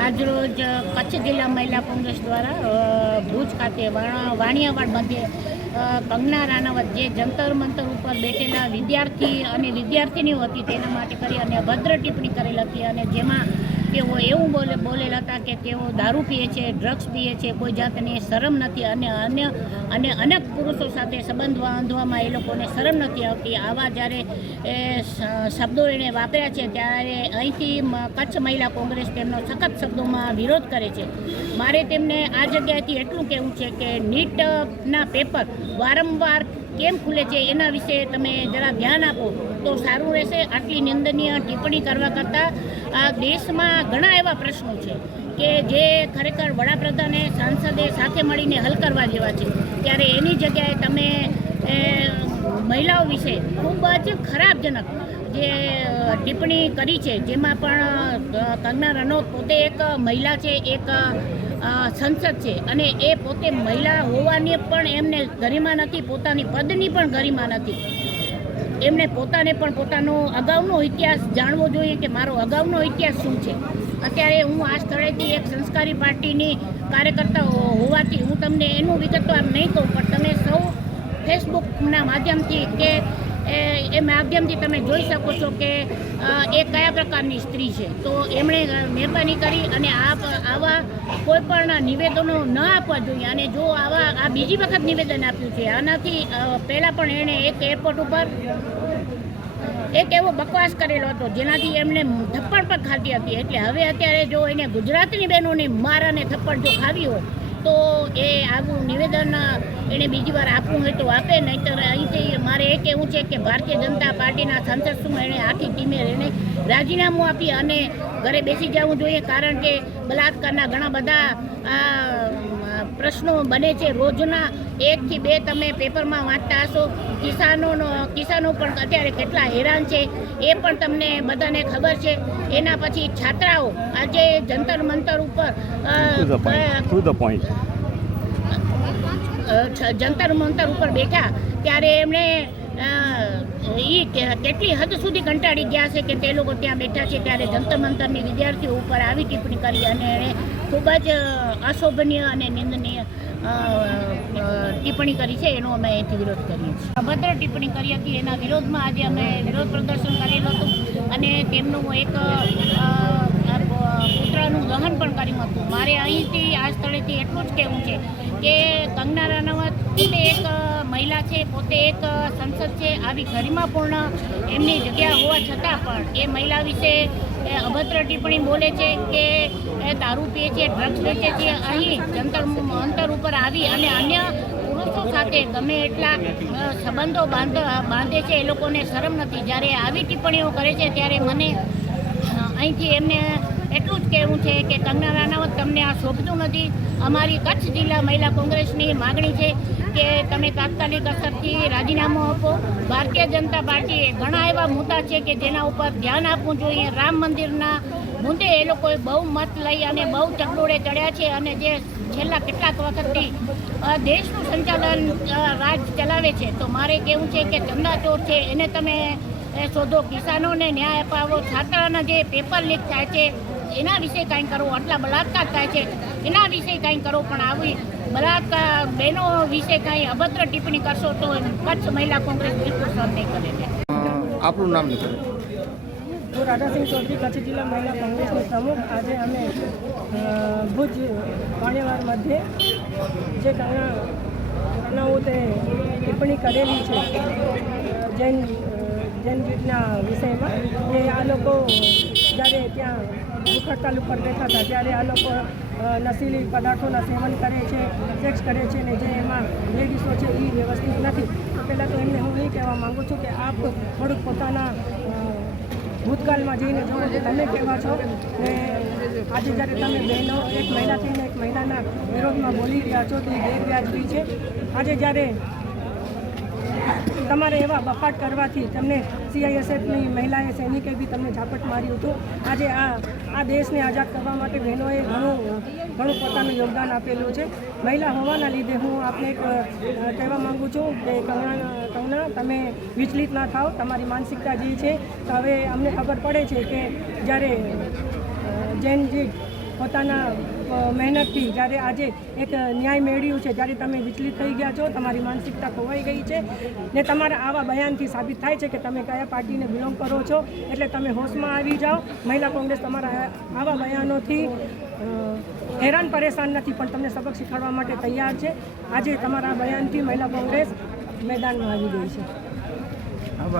આજરોજ કચ્છ જિલ્લા મહિલા કોંગ્રેસ દ્વારા ભુજ ખાતે વાણિયાવાડ મધ્યે કંગના રાણાવત જે જંતર મંતર ઉપર બેઠેલા વિદ્યાર્થી અને વિદ્યાર્થીનીઓ હતી તેના માટે કરી અને અભદ્ર ટિપ્પણી કરેલ હતી અને જેમાં તેઓ એવું બોલેલ હતા કે તેઓ દારૂ પીએ છે, ડ્રગ્સ પીએ છે, કોઈ જાતની શરમ નથી અને અનેક પુરુષો સાથે સંબંધ બાંધવામાં એ લોકોને શરમ નથી આવતી. આવા જ્યારે શબ્દો એણે વાપર્યા છે ત્યારે અહીંથી કચ્છ મહિલા કોંગ્રેસ તેમનો સખત શબ્દોમાં વિરોધ કરે છે. મારે તેમને આ જગ્યાએથી એટલું કહેવું છે કે નીટના પેપર વારંવાર કેમ ખુલે છે એના વિશે તમે જરા ધ્યાન આપો તો સારું રહેશે. આટલી નિંદનીય ટિપ્પણી કરવા કરતાં આ દેશમાં ઘણા એવા પ્રશ્નો છે કે જે ખરેખર વડાપ્રધાને સાંસદે સાથે મળીને હલ કરવા જેવા છે, ત્યારે એની જગ્યાએ તમે મહિલાઓ વિશે ખૂબ જ ખરાબજનક જે ટિપ્પણી કરી છે, જેમાં પણ કંગના રનૌત પોતે એક મહિલા છે, એક સંસદ છે અને એ પોતે મહિલા હોવાની પણ એમને ગરિમા નથી, પોતાની પદની પણ ગરિમા નથી. એમને પોતાને પણ પોતાનો અગાઉનો ઇતિહાસ જાણવો જોઈએ કે મારો અગાઉનો ઇતિહાસ શું છે. અત્યારે હું આ સ્થળેથી એક સંસ્કારી પાર્ટીની કાર્યકર્તા હોવાથી હું તમને એનું વિગતવાર નહીં કહું, પણ તમે સૌ ફેસબુકના માધ્યમથી કે એ માધ્યમથી તમે જોઈ શકો છો કે એ કયા પ્રકારની સ્ત્રી છે. તો એમણે મહેરબાની કરી અને આવા કોઈ પણ નિવેદનો ન આપવા જોઈએ. અને જો આ બીજી વખત નિવેદન આપ્યું છે, આનાથી પહેલાં પણ એણે એક એરપોર્ટ ઉપર એક એવો બકવાસ કરેલો હતો જેનાથી એમને થપ્પડ પણ ખાધી હતી. એટલે હવે અત્યારે જો એને ગુજરાતની બહેનોને માર અને થપ્પડ જો ખાવી હોય તો એ આવું નિવેદન એણે બીજી વાર આપવું હોય તો આપે, નહીંતર અહીંથી મારે એ કહેવું છે કે ભારતીય જનતા પાર્ટીના સંસદ શું એણે આખી ટીમે એને રાજીનામું આપી અને ઘરે બેસી જવું જોઈએ. કારણ કે બલાત્કારના ઘણા બધા પ્રશ્નો બને છે રોજના, 1 થી 2 તમે પેપરમાં વાંચતા હશો. કિસાનો પણ અત્યારે કેટલા હેરાન છે એ પણ તમને બધાને ખબર છે. એના પછી છાત્રાઓ આજે જંતર મંતર ઉપર જંતર મંતર ઉપર બેઠા ત્યારે એમણે કેટલી હદ સુધી કંટાળી ગયા છે કે તે લોકો ત્યાં બેઠા છે ત્યારે જંતર મંતરની વિદ્યાર્થીઓ ઉપર આવી ટિપ્પણી કરી અને એણે ખૂબ જ અશોભનીય અને નિંદનીય ટિપ્પણી કરી છે. એનો અમે અહીંથી વિરોધ કરીએ છીએ. અભદ્ર ટિપ્પણી કરી હતી એના વિરોધમાં આજે અમે વિરોધ પ્રદર્શન કરેલું હતું અને તેમનું એક પુત્રનું દહન પણ કર્યું હતું. મારે અહીંથી આ સ્થળેથી એટલું જ કહેવું છે કે કંગના રાણાવત પોતે એક મહિલા છે, પોતે એક સંસદ છે, આવી ગરિમાપૂર્ણ એમની જગ્યા હોવા છતાં પણ એ મહિલા વિશે અભદ્ર ટિપ્પણી બોલે છે કે દારૂ પીએ છે, ડ્રગ્સ વેચે છે. અહીં જંતર મંતર ઉપર આવી અને અન્ય પુરુષો સાથે ગમે એટલા સંબંધો બાંધે છે, એ લોકોને શરમ નથી. જ્યારે આવી ટિપ્પણીઓ કરે છે ત્યારે મને અહીંથી એમને એટલું જ કહેવું છે કે કંગના રાણાવત તમને આ શોભતું નથી. અમારી કચ્છ જિલ્લા મહિલા કોંગ્રેસની માગણી છે કે તમે તાત્કાલિક અસરથી રાજીનામું આપો. ભારતીય જનતા પાર્ટીએ ઘણા એવા મુદ્દા છે કે જેના ઉપર ધ્યાન આપવું જોઈએ. રામ મંદિરના મુદ્દે એ લોકોએ બહુ મત લઈ અને બહુ ચકડોળે ચડ્યા છે અને જે છેલ્લા કેટલાક વખતથી દેશનું સંચાલન રાજ ચલાવે છે. તો મારે કહેવું છે કે ચંદાચોર છે એને તમે શોધો, કિસાનોને ન્યાય અપાવો, છાત્રાના જે પેપર લીક થાય છે એના વિશે કાંઈ કરો, આટલા બલાત્કાર થાય છે એના વિશે કાંઈ કરો, પણ આવી બલાત્કાર બહેનો વિશે કાંઈ અભદ્ર ટિપ્પણી કરશો તો કચ્છ મહિલા કોંગ્રેસ બિલકુલ સહન નહીં કરે છે. આપણું નામ નહીં. હું રાધાસિંહ ચૌધરી, કચ્છ જિલ્લા મહિલા કોંગ્રેસની પ્રમુખ. આજે અમે ભુજ વાણિયાવાડ મધ્યે જે રાણાવતે ટિપ્પણી કરેલી છે જૈન ગીતના વિષયમાં, એ આ લોકો જ્યારે ત્યાં ભૂખ હડતાલ ઉપર બેઠા હતા ત્યારે આ લોકો નશીલી પદાર્થોના સેવન કરે છે, સેક્સ કરે છે ને જે એમાં લેડીઝો છે એ વ્યવસ્થિત નથી. તો પહેલાં તો એમને હું એ કહેવા માગું છું કે આપ થોડુંક પોતાના ભૂતકાળમાં જઈને જુઓ કે તમે કેવા છો ને આજે જ્યારે તમે બહેનો એક મહિલા થઈને એક મહિલાના વિરોધમાં બોલી રહ્યા છો તો એ ગેરવ્યાજબી છે. આજે જ્યારે તમારે એવા બફાટ કરવાથી તમને CISFની મહિલાએ સૈનિકે બી તમને ઝાપટ માર્યું હતું. આજે આ દેશને આઝાદ કરવા માટે બહેનોએ ઘણું પોતાનું યોગદાન આપેલું છે. મહિલા હોવાના લીધે હું આપને એક કહેવા માગું છું કે કંગના બહેનોના તમે વિચલિત ના થાઓ. તમારી માનસિકતા જે છે તો હવે અમને ખબર પડે છે કે જ્યારે જૈનજી પોતાના મહેનતથી જ્યારે આજે એક ન્યાય મેળવ્યું છે, જ્યારે તમે વિચલિત થઈ ગયા છો, તમારી માનસિકતા ખોવાઈ ગઈ છે ને તમારા આવા બયાનથી સાબિત થાય છે કે તમે કયા પાર્ટીને બિલોંગ કરો છો. એટલે તમે હોશમાં આવી જાઓ. મહિલા કોંગ્રેસ તમારા આવા બયાનોથી હેરાન પરેશાન નથી, પણ તમને સબક શીખવાડવા માટે તૈયાર છે. આજે તમારા બયાનથી મહિલા કોંગ્રેસ મેદાનમાં આવી ગઈ છે.